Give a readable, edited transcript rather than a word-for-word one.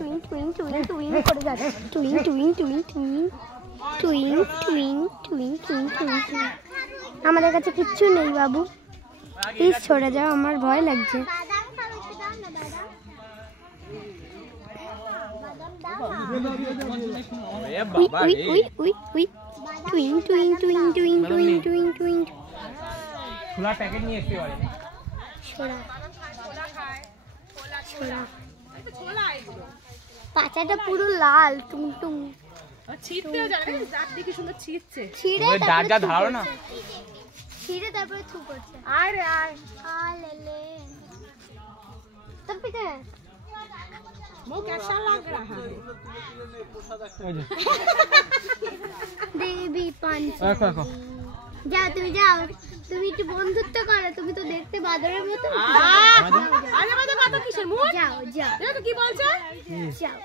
টুইং টুইং টুইং টুইং করে যাচ্ছে টুইং টুইং টুইং টুইং টুইং টুইং টুইং টুইং টুইং টুইং। আমাদের কাছে কিচ্ছু নেই বাবু, প্লিজ সরে যাও, আমার ভয় লাগছে। টুইং টুইং টুইং টুইং টুইং টুইং টুইং। খোলা প্যাকেট নিয়ে এসে পারে। পাচাটা পুরো লাল টুংটুং। ছিটতেও জানে দাঁত দেখি সুন্দর ছিটছে। ছিঁড়ে দাঁত যা ধারো না, ছিঁড়ে তারপরে থু করছে। আয় রে আয় লে तब पीते हैं वो कैसा लग रहा है देवी पंच দেখো যাও তুমি যাও, তুমি একটু বন্ধুত্ব করো, তুমি তো দেখতে বাদরের মতো। আরে আমাদের কথা কিসের মুখ? যাও যাও দেখো কি বলছে? যাও